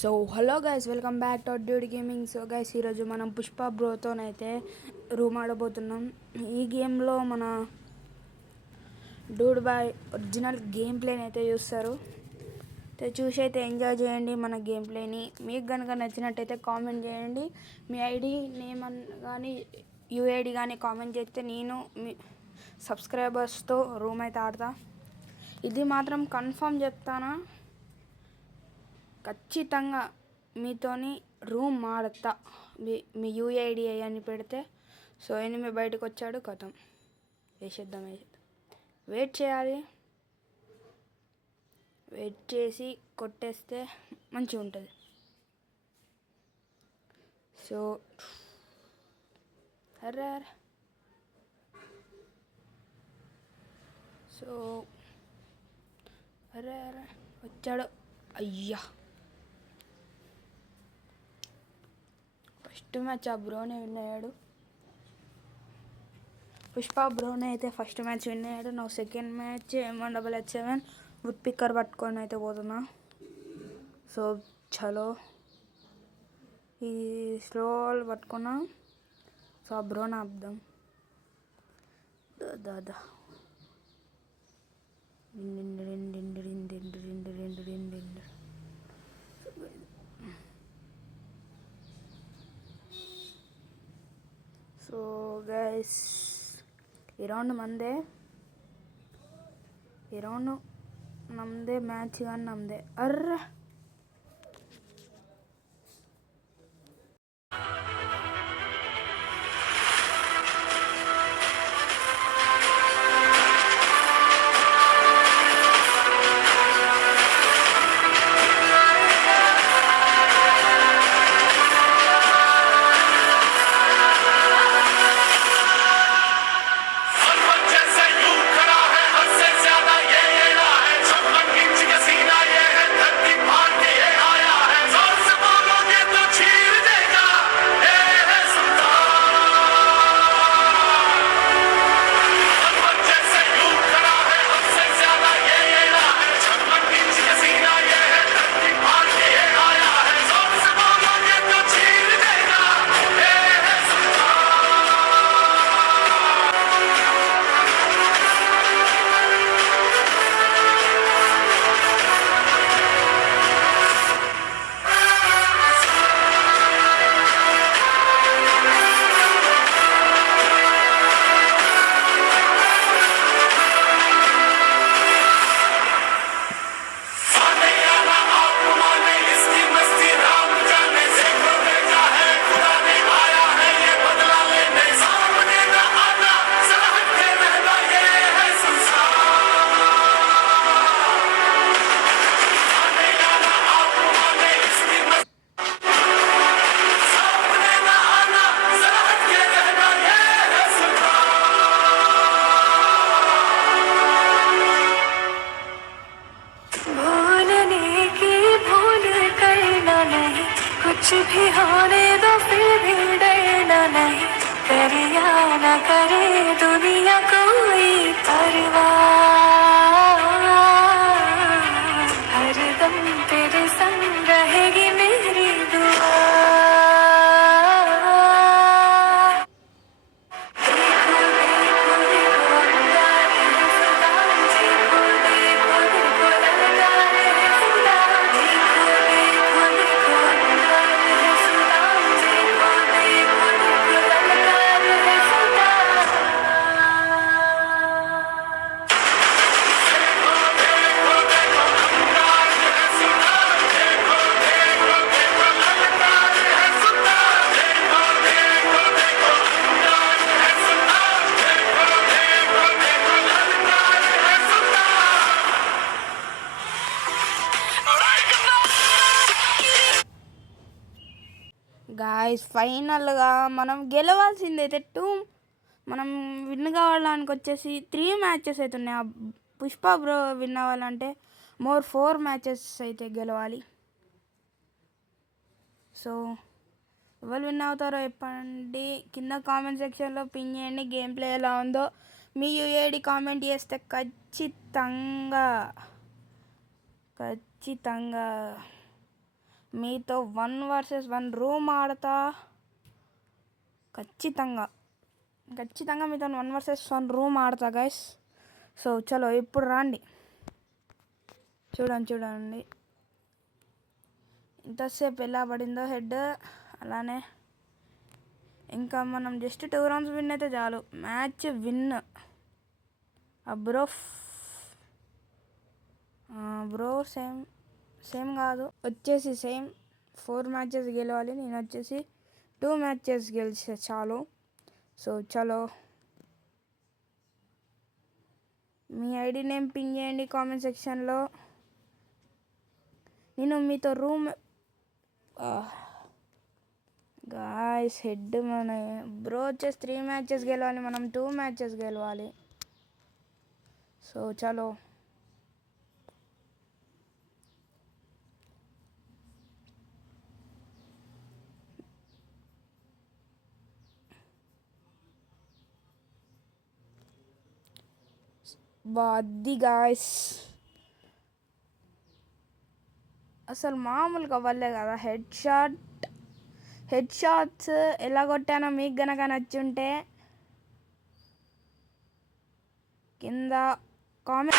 So hello guys, welcome back to dude gaming. So guys, ఈరోజు మనం Pushpa బ్రోతోనైతే room ఆడబోతున్నాం. ఈ గేమ్లో మన డూడ్ బాయ్ ఒరిజినల్ గేమ్ ప్లేని అయితే చూస్తారు. చూసి అయితే ఎంజాయ్ చేయండి మన గేమ్ ప్లేని. మీకు కనుక నచ్చినట్టయితే కామెంట్ చేయండి. మీ ఐడి నేమ్ కానీ యూఐడి కానీ కామెంట్ చేస్తే నేను మీ సబ్స్క్రైబర్స్తో రూమ్ అయితే ఆడతా. ఇది మాత్రం కన్ఫర్మ్ చెప్తానా, ఖచ్చితంగా మీతోని రూమ్ ఆడతా. మీ యూఐడి అని పెడితే సో ఎనిమిది బయటకు వచ్చాడు, కథం వేసేద్దాం. వెయిట్ చేయాలి, వెయిట్ చేసి కొట్టేస్తే మంచిగా ఉంటుంది. సో అరే సో అరే వచ్చాడు. అయ్యా, ఫస్ట్ మ్యాచ్ ఆ బ్రోనే విన్ అయ్యాడు. పుష్ప బ్రోనే అయితే ఫస్ట్ మ్యాచ్ విన్ అయ్యాడు. నా second match M188 would picker పట్టుకొని అయితే పోతున్నా. సో చలో, ఈ స్లో పట్టుకున్నా. సో ఆ బ్రోని ఆపుదాం. దాదా సో గైస్, ఈ రౌండ్ మందే, మ్యాచ్ కానీ నమ్మదే. అర్రే कुछ भी होने दो, फिर भी डरना नहीं। करे या ना करे दुनिया कोई परवाह, हरदम तेरे संग रहेगी मेरी दुआ। గాయస్, ఫైనల్గా మనం గెలవాల్సిందైతే మనం విన్ కావడానికి వచ్చేసి 3 మ్యాచెస్ అయితే ఉన్నాయి. పుష్ప బ్రో విన్ అవ్వాలంటే 4 మ్యాచెస్ అయితే గెలవాలి. సో ఎవరు విన్ అవుతారో చెప్పండి కింద కామెంట్ సెక్షన్లో పిన్ చేయండి. గేమ్ ప్లే ఎలా ఉందో మీ యూఐడి కామెంట్ చేస్తే ఖచ్చితంగా మీతో 1 vs 1 రూమ్ ఆడతా. ఖచ్చితంగా మీతో 1 vs 1 రూమ్ ఆడతా గైస్. సో చలో ఇప్పుడు రండి. చూడండి ఇంతసేపు ఎలా పడిందో హెడ్. అలానే ఇంకా మనం జస్ట్ 2 rounds విన్ అయితే చాలు, మ్యాచ్ విన్. బ్రో సేమ్ కాదు, వచ్చేసి సేమ్ 4 matches గెలవాలి. నేను వచ్చేసి 2 matches గెలిస్తే చాలు. సో చలో మీ ఐడి నేమ్ పింగ్ చేయండి కామెంట్ సెక్షన్లో. నేను మీతో రూమ్ గాయ్స్ హెడ్ మన బ్రో వచ్చేసి 3 matches గెలవాలి, మనం 2 matches గెలవాలి. సో చలో అది గాయ్స్ అసలు మామూలుగా అవ్వలే కదా. హెడ్ షాట్స్ ఎలా కొట్టానో మీకు గనక నచ్చుంటే కింద కామెంట్